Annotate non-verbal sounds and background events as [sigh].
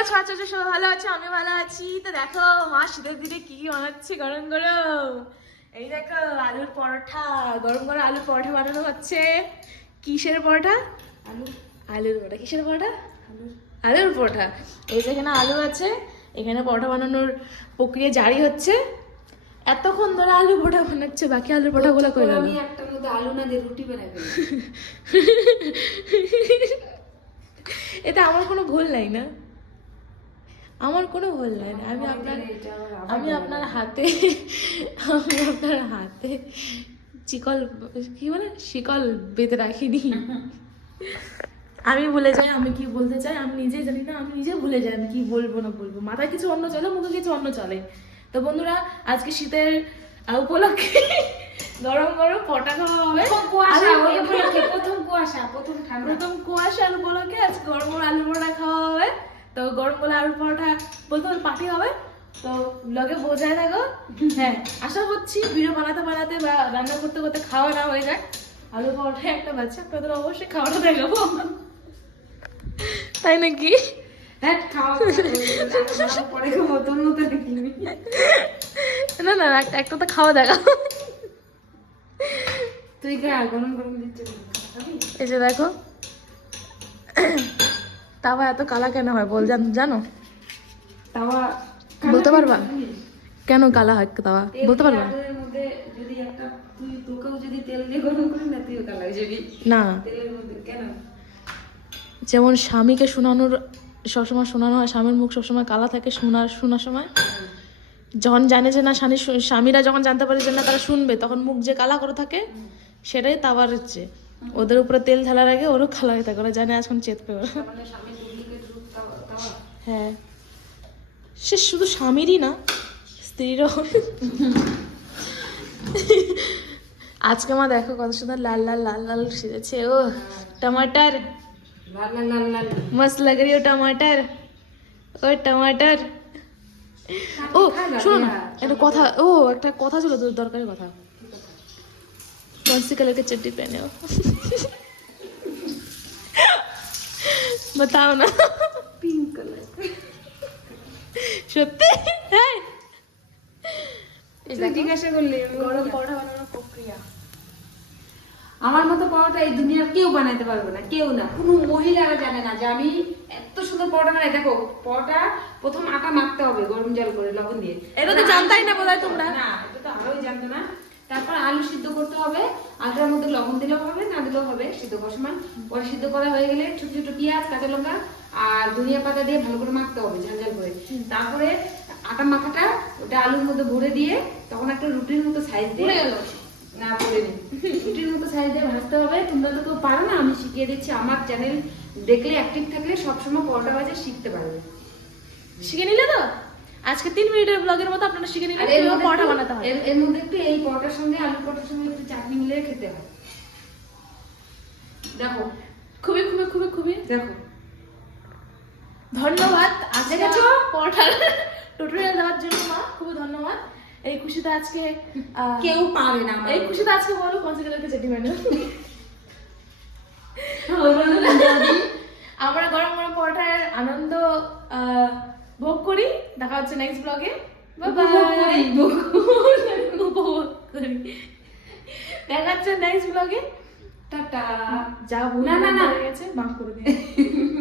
আছো আচ্ছা আচ্ছা সবাই ভালো আছে? আমি ভালো আছি। তো দেখো মা শীতের দিনে কি কি বানাচ্ছে? গরম গরম। এই দেখো আলুর পরোটা গরম গরম আলুর পরোটা বানানো হচ্ছে। কিসের পরোটা আলু। আলুর পরোটা কিসের পরোটা আলু। আলুর পরোটা এই যে এখানে আলু আছে এখানে পরোটা বানানোর প্রক্রিয়া জারি হচ্ছে। এতক্ষণ ধরে আলু পরোটা বানাচ্ছে বাকি আলুর পরোটাগুলো করে আমি একটার মধ্যে আলু না দিয়ে রুটি বানাই [laughs] এটা আমার কোনো ভুল নাই না। আমার কোনো ভুল নাই। আমি আপনার আমি আপনার হাতে আমি আপনার হাতে চিকল কি বলে? শিকল বেঁধে রাখিনি। আমি ভুলে যাই। আমি কি বলতে চাই? আমি নিজেই জানি না আমি নিজে ভুলে যাই আমি কি বলব না বলব। মাথায় কিছু অন্য চলে মুখে কিছু অন্য চলে। তো বন্ধুরা আজকে শীতের উপলক্ষে গরম গরম পটা খাওয়া হবে। প্রথম কুয়াশা প্রথম কুয়াশা প্রথম ঠান্ডা। প্রথম কুয়াশার উপলক্ষে আজকে গরম গরম আলু হবে তো গরম গরম আলু পরোটা প্রথম পার্টি হবে? তো লগে বোঝায় থাকো হ্যাঁ আশা করছি ভিডিও বানাতে বানাতে বা রান্না করতে করতে খাওয়া না হয়ে যায়। আলু পরোটা একটা বাচ্চা আপনাদের অবশ্যই খাওয়াটা দেখাবো। তাই নাকি? হ্যাঁ না না একটা একটা তো খাওয়া দেখা তুই খা গরম গরম এই যে দেখো। তাওয়া এত কালা কেন হয় বল জান- তাওয়া বলতে পারবা? কেন কালা হয় তাওয়া? বলতে পারবা? আলুর মধ্যে যদি একটা তুই তোকেও যদি তেল দিয়ে গরম করি না হয়ে যেমন স্বামীকে শোনানোর সবসময় শোনানো হয় স্বামীর মুখ সবসময় কালা থাকে শোনার শোনার সময়। যখন জানে যে না স্বামী স্বামীরা যখন জানতে পারে যে না তারা শুনবে তখন মুখ যে কালা করে থাকে সেটাই তাওয়ার হচ্ছে। ওদের উপরে তেল ঢালার আগে ওরও খালা হইতে করে জানে এখন চেত পেয়ে হ্যাঁ। সে শুধু স্বামীরই না, স্ত্রীরও। আজকে আমার দেখো কত সুন্দর লাল লাল লাল লাল সিজেছে, ও টমাটার। মস্ত লাগ ও টমাটার। ও টমাটার। ও, শোনো না, একটা কথা, ও, একটা কথা ছিল তোর দরকারি কথা। कौन सी कलर की चड्डी पहने हो बताओ ना পিঙ্ক কালার সত্যি হ্যাঁ এই তুই দেখো, জিজ্ঞাসা করলি গরম পরোটা বানানোর প্রক্রিয়া আমার মতো পরোটা এই দুনিয়ার কেউ বানাইতে পারবে না কেউ না কোনো মহিলারা জানে না যে আমি এত সুন্দর পরোটা বানাই দেখো পরোটা প্রথম আটা মাখতে হবে গরম জল করে লবণ দিয়ে এটা তো জানতাই না বোধহয় তোমরা। না এটা তো আরোই জানতো না তারপর আলু সিদ্ধ করতে হবে। আলুটার মধ্যে লবণ দিলেও হবে না দিলেও হবে। সিদ্ধ করার সময় পরে সিদ্ধ করা হয়ে গেলে ছোট ছোট পেঁয়াজ কাঁচা লঙ্কা আর ধনিয়া পাতা দিয়ে ভালো করে মাখতে হবে ঝাল ঝাল করে। তারপরে আটা মাখাটা ওটা আলুর মধ্যে ভরে দিয়ে তখন একটা রুটির মতো সাইজ দিয়ে পুড়ে। না পড়েনি রুটির মতো সাইজ দিয়ে ভাজতে হবে। তোমরা তো কেউ পারো না আমি শিখিয়ে দিচ্ছি। আমার চ্যানেল দেখলে অ্যাক্টিভ থাকলে সবসময় পরোটা ভাজা শিখতে পারবে। শিখে নিলে তো? আজকে তিন মিনিটের ব্লগের মতো আপনারা শিখে নিলেন কীভাবে পরোটা বানাতে হয়। এর- মধ্যে একটু এই পরোটার সঙ্গে আলু পরোটার সঙ্গে একটু চাটনি মিলিয়ে খেতে হয়। দেখো। খুবই খুবই খুবই খুবই। দেখো। ধন্যবাদ আজকে দেখেছ? পরোটার টিউটোরিয়াল দেওয়ার জন্য মা। খুবই ধন্যবাদ। এই খুশিতে আজকে কেউ পারে না এই খুশিতে আজকে বলো কনসিডারকে চেটি বানাও আমরা গরম গরম পরোটার আনন্দ আহ, ভোগ করি দেখা হচ্ছে নেক্সট ব্লগে উপভোগ করি, উপভোগ করি [laughs] দেখা হচ্ছে নেক্সট ব্লগে টাটা। যা ভুল না, না, না। গেছে মাফ করে দিন। [laughs]